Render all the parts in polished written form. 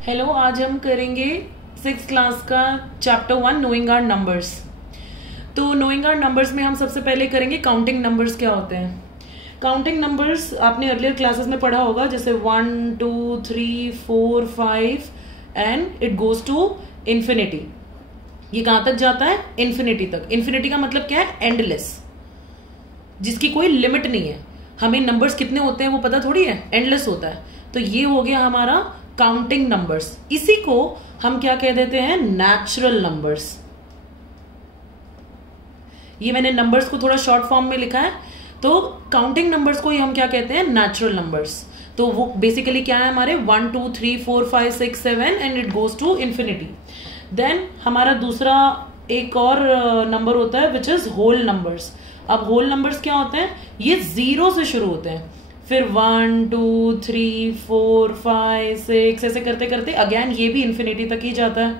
Hello, आज हम करेंगे 6th क्लास का चैप्टर 1 नोइंग आवर नंबर्स। तो नोइंग आवर नंबर्स में हम सबसे पहले करेंगे काउंटिंग नंबर्स क्या होते हैं। काउंटिंग नंबर्स आपने अर्लियर क्लासेस में पढ़ा होगा, जैसे 1 2 3 4 5 and it goes to infinity. ये कहां तक जाता है? इन्फिनिटी तक। इन्फिनिटी का मतलब क्या है? एंडलेस, जिसकी कोई लिमिट नहीं है। हमें नंबर्स कितने होते हैं वो पता थोड़ी है, एंडलेस होता है। तो ये हो गया हमारा काउंटिंग नंबर्स। इसी को हम क्या कह देते हैं? Natural numbers. ये मैंने नंबर्स को थोड़ा शॉर्ट फॉर्म में लिखा है। तो काउंटिंग नंबर्स को ही हम क्या कहते हैं? Natural numbers. तो वो बेसिकली क्या है हमारे? 1 2 3 4 5 6 7 and it goes to infinity. Then हमारा दूसरा एक और नंबर होता है विच इज होल नंबर्स। अब होल नंबर्स क्या होते हैं? ये जीरो से शुरू होते हैं, फिर 1 2 3 4 5 6 ऐसे करते करते अगेन ये भी इन्फिनिटी तक ही जाता है,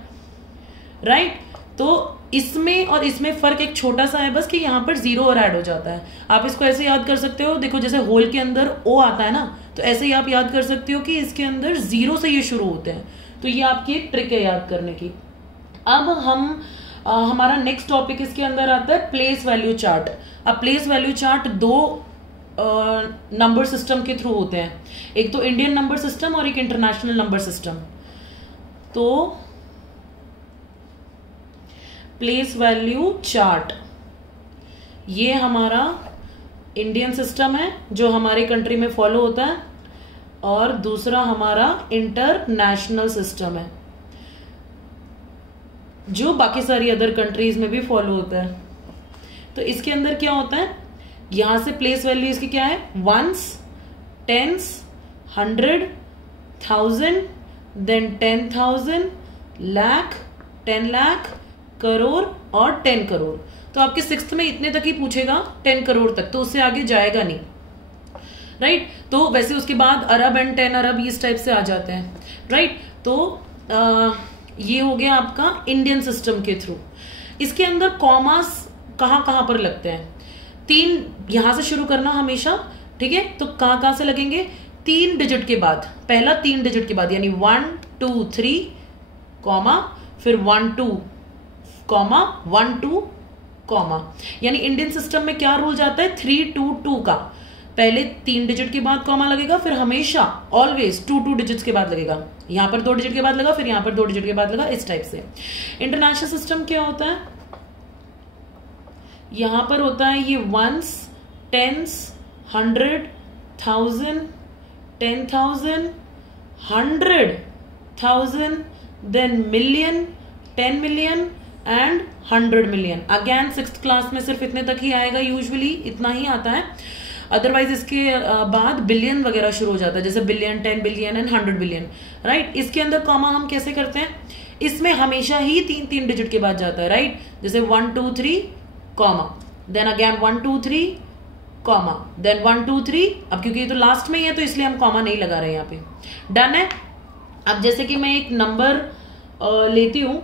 राइट। तो इसमें और इसमें फर्क एक छोटा सा है बस, कि यहाँ पर जीरो और ऐड हो जाता है। आप इसको ऐसे याद कर सकते हो, देखो जैसे होल के अंदर ओ आता है ना, तो ऐसे ही आप याद कर सकते हो कि इसके अंदर जीरो से ये शुरू होते हैं। तो ये आपकी एक ट्रिक है याद करने की। अब हम हमारा नेक्स्ट टॉपिक इसके अंदर आता है प्लेस वैल्यू चार्ट। अब प्लेस वैल्यू चार्ट दो नंबर सिस्टम के थ्रू होते हैं, एक तो इंडियन नंबर सिस्टम और एक इंटरनेशनल नंबर सिस्टम। तो प्लेस वैल्यू चार्ट ये हमारा इंडियन सिस्टम है जो हमारे कंट्री में फॉलो होता है, और दूसरा हमारा इंटरनेशनल सिस्टम है जो बाकी सारी अदर कंट्रीज में भी फॉलो होता है। तो इसके अंदर क्या होता है? यहां से प्लेस वैल्यू इसकी क्या है? Ones, tens, 100, 1000, then 10,000, lakh, 10 lakh, crore और 10 करोड़। तो आपके 6th में इतने तक ही पूछेगा, 10 करोड़ तक, तो उससे आगे जाएगा नहीं, राइट। तो वैसे उसके बाद अरब एंड 10 अरब इस टाइप से आ जाते हैं, राइट। तो ये हो गया आपका इंडियन सिस्टम के थ्रू। इसके अंदर कॉमास कहां कहां पर लगते हैं? 3 यहां से शुरू करना हमेशा, ठीक है। तो कहां कहां से लगेंगे? 3 डिजिट के बाद, पहला 3 डिजिट के बाद, यानी 1 2 3 कॉमा, फिर 1 2 कॉमा 1 2 कॉमा। यानी इंडियन सिस्टम में क्या रूल जाता है? 3 2 2 का। पहले 3 डिजिट के बाद कॉमा लगेगा, फिर हमेशा ऑलवेज 2 डिजिट्स के बाद लगेगा। यहां पर 2 डिजिट के बाद लगा, फिर यहां पर 2 डिजिट के बाद लगा, इस टाइप से। इंटरनेशनल सिस्टम क्या होता है? यहां पर होता है ये ones, tens, 100, 1000, 10,000, 100,000, then million, 10 million and 100 million. Again 6th class में सिर्फ इतने तक ही आएगा, यूजुअली इतना ही आता है। अदरवाइज इसके बाद बिलियन वगैरह शुरू हो जाता है, जैसे billion, 10 billion and 100 billion, right. इसके अंदर कॉमा हम कैसे करते हैं? इसमें हमेशा ही 3 डिजिट के बाद जाता है, राइट। जैसे 1 2 3 comma, then again 1 2 3 comma, then 1 2 3। अब क्योंकि ये तो लास्ट में ही है तो इसलिए हम कॉमा नहीं लगा रहे यहाँ पे। डन है। अब जैसे कि मैं एक नंबर लेती हूं,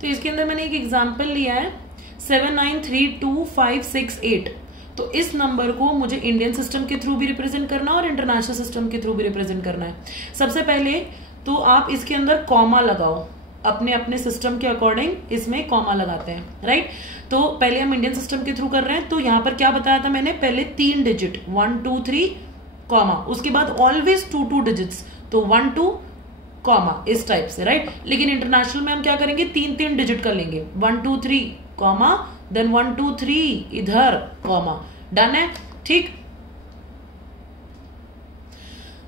तो इसके अंदर मैंने एक एग्जाम्पल लिया है 793256 तो इस नंबर को मुझे इंडियन सिस्टम के थ्रू भी रिप्रेजेंट करना और इंटरनेशनल सिस्टम के थ्रू भी रिप्रेजेंट करना है। सबसे पहले तो आप इसके अंदर कॉमा लगाओ, अपने अपने सिस्टम के अकॉर्डिंग इसमें कॉमा लगाते हैं, राइट। तो पहले हम इंडियन सिस्टम के थ्रू कर रहे हैं, तो यहां पर क्या बताया था मैंने? पहले 3 डिजिट 1 2 3 कॉमा, उसके बाद ऑलवेज 2 डिजिट्स, तो 1 2 कॉमा, इस टाइप से, राइट। लेकिन इंटरनेशनल में हम क्या करेंगे? 3 डिजिट कर लेंगे, 1 2 3 कॉमा, देन 1 2 3 इधर कॉमा। डन है, ठीक।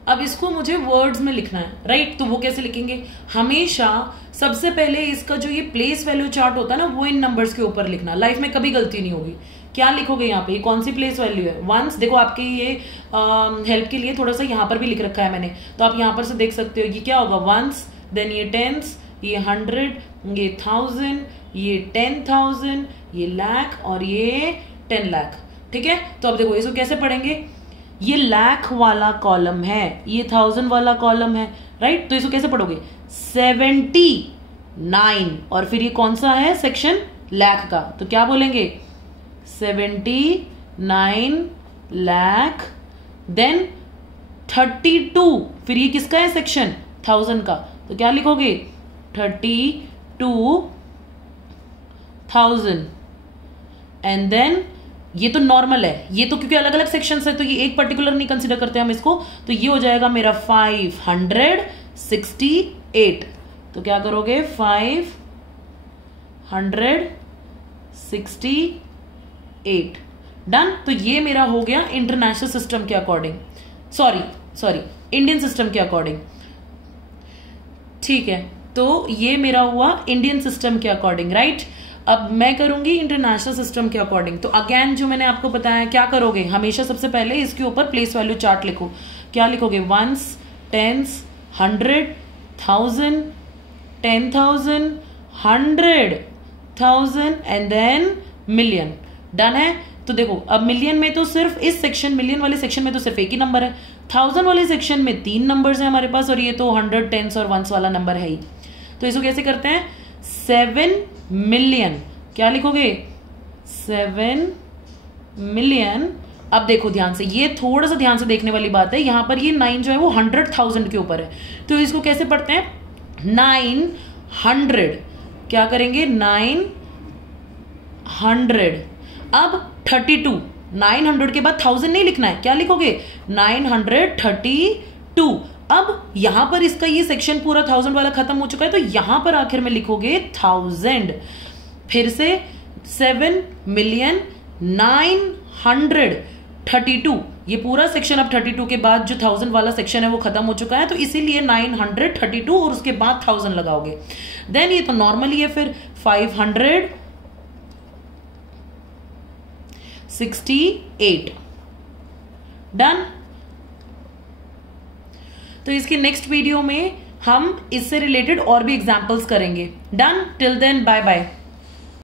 अब इसको मुझे वर्ड्स में लिखना है, राइट। तो वो कैसे लिखेंगे? हमेशा सबसे पहले इसका जो ये प्लेस वैल्यू चार्ट होता है ना, वो इन नंबर्स के ऊपर लिखना। लाइफ में कभी गलती नहीं होगी। क्या लिखोगे यहाँ पे? ये कौन सी प्लेस वैल्यू है? वंस। देखो आपके ये हेल्प के लिए थोड़ा सा यहाँ पर भी लिख रखा है मैंने, तो आप यहाँ पर से देख सकते हो ये क्या होगा? वंस, देन ये टेंस, ये 100, ये 1000, ये 10,000, ये लाख और ये 10 लाख, ठीक है। तो अब देखो इसको कैसे पढ़ेंगे? ये लाख वाला कॉलम है, ये 1000 वाला कॉलम है, राइट। तो इसको कैसे पढ़ोगे? 79, और फिर ये कौन सा है सेक्शन? लाख का। तो क्या बोलेंगे? 79 लाख, देन 32, फिर ये किसका है सेक्शन 1000 का, तो क्या लिखोगे 32,000 एंड देन ये तो नॉर्मल है, ये तो क्योंकि अलग अलग सेक्शंस है तो ये एक पर्टिकुलर नहीं कंसीडर करते हम इसको, तो ये हो जाएगा मेरा 568। तो क्या करोगे 568 डन। तो ये मेरा हो गया इंटरनेशनल सिस्टम के अकॉर्डिंग, सॉरी इंडियन सिस्टम के अकॉर्डिंग, ठीक है। तो ये मेरा हुआ इंडियन सिस्टम के अकॉर्डिंग, राइट। अब मैं करूंगी इंटरनेशनल सिस्टम के अकॉर्डिंग। तो अगेन जो मैंने आपको बताया, क्या करोगे, हमेशा सबसे पहले इसके ऊपर प्लेस वैल्यू चार्ट लिखो। क्या लिखोगे, ones, tens, 100, 1000, 10,000, 100,000 and then million. Done है। तो देखो अब मिलियन में तो सिर्फ इस सेक्शन, मिलियन वाले सेक्शन में तो सिर्फ एक ही नंबर है, 1000 वाले सेक्शन में 3 नंबर्स हैं हमारे पास, और ये तो 100, 10 और 1 वाला नंबर है ही। तो इसको कैसे करते हैं, 7 मिलियन। क्या लिखोगे 7 मिलियन। अब देखो ध्यान से, ये थोड़ा सा ध्यान से देखने वाली बात है, यहां पर ये 9 जो है वो 100,000 के ऊपर है, तो इसको कैसे पढ़ते हैं 900। क्या करेंगे 900। अब 32, 900 के बाद 1000 नहीं लिखना है, क्या लिखोगे 932। अब यहां पर इसका ये सेक्शन पूरा 1000 वाला खत्म हो चुका है, तो यहां पर आखिर में लिखोगे 1000। फिर से 7 मिलियन 932, ये पूरा सेक्शन अब 32 के बाद जो 1000 वाला सेक्शन है वो खत्म हो चुका है, तो इसीलिए 932 और उसके बाद 1000 लगाओगे। देन ये तो नॉर्मली है, फिर 568 डन। तो इसके नेक्स्ट वीडियो में हम इससे रिलेटेड और भी एग्जांपल्स करेंगे। Done. Till then bye bye.